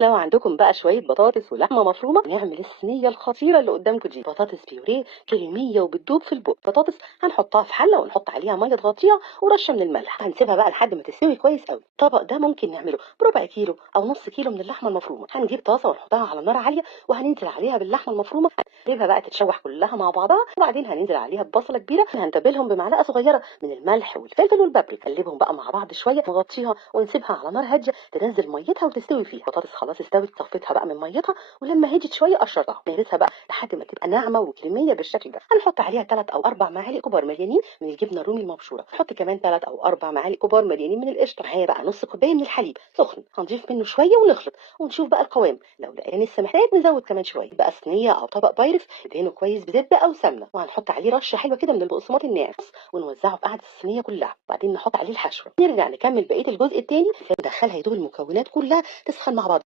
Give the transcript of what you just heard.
لو عندكم بقى شوية بطاطس ولحمة مفرومة نعمل الصينية الخطيرة اللي قدامكم دي. بطاطس بيوريه كريمية وبتدوب في البق. بطاطس هنحطها في حلة ونحط عليها مية تغطيها ورشة من الملح. هنسيبها بقى لحد ما تستوي كويس قوي. الطبق ده ممكن نعمله بربع كيلو او نص كيلو من اللحمة المفرومة. هنجيب طاسة ونحطها على نار عالية وهننزل عليها باللحمة المفرومة. هنسيبها بقى تتشوح كلها مع بعضها وبعدين هننزل عليها ببصلة كبيرة. هنتبلهم بمعلقة صغيرة من الملح والفلفل والبابريكا. نقلبهم بقى مع بعض شوية نغطيها ونسيبها على نار هادية تنزل ميتها وتستوي فيها. البطاطس خلاص استوت صفيتها بقى من ميتها ولما هديت شويه قشرتها. نهرسها بقى لحد ما تبقى ناعمه وكريميه بالشكل ده. هنحط عليها 3 او 4 معالق كبار مليانين من الجبنه الرومي المبشوره. نحط كمان 3 او 4 معالق كبار مليانين من القشطه. معايا بقى نص كوبايه من الحليب سخن هنضيف منه شويه ونخلط ونشوف بقى القوام. لو لقينا لسه محتاج نزود كمان شويه. بقى صينيه او طبق بايركس ندهنه كويس بزبده او سمنه وهنحط عليه رشه حلوه كده من البقسماط الناعم ونوزعه في قاعده الصينيه كلها. وبعدين نحط عليه الحشوه. نرجع نكمل بقيه الجزء الثاني ندخلها يدوب المكونات كلها تسخن مع بعض.